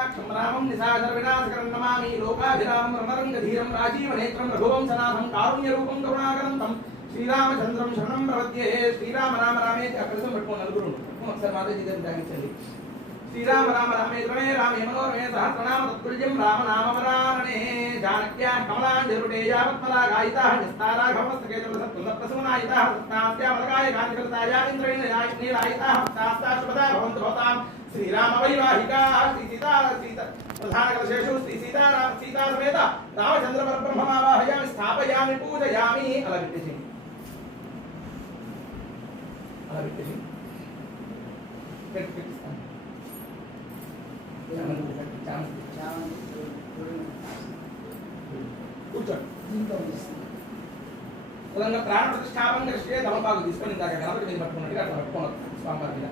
पद्मनाक्षं रामं निशाचर विनाशकरं नमामि लोकाभिरामं रणरङ्गधीरं राजीवनेत्रं रघुवंशनाथं कारुण्यरूपं करुणाकरं श्रीरामचंद्रं शरणं प्रपद्ये श्रीराम राम रामेति अकलसं पట్టుకొని నలుగురు ఒకసారి మాతాజీ గారిని తాగించండి श्रीराम राम रामेन्द्रमे रामे मनोरमे सहस्रनाम तत्तुल्यं रामनामवरानने जानक्या कमलाञ्जलिपुटे यावत्मलागायिताः निस्ताराः भवस्तकेतुलसत्कुन्दप्रसूनायिताः सत्तास्यामलगाय काञ्चलताया इन्द्रेण नीलायिताः भक्तास्ताश्वपदा भवन्तु भवतां श्रीरामवैवाहिकाः श्रीसीता प्रधानकलशेषु श्रीसीताराम सीता समेत रामचन्द्र परब्रह्ममावाहयामि स्थापयामि पूजयामि अला विट्टेसेयंడి अला विट्टेसेयंడి పెట్టిస్తాను ప్రాణ ప్రతిష్టాపన దృష్ట్యా తమపాకు తీసుకొని ఇందాక గణపతి మీద పట్టుకున్నట్టుగా అట్లా పట్టుకోవాలి స్వామివారి మీద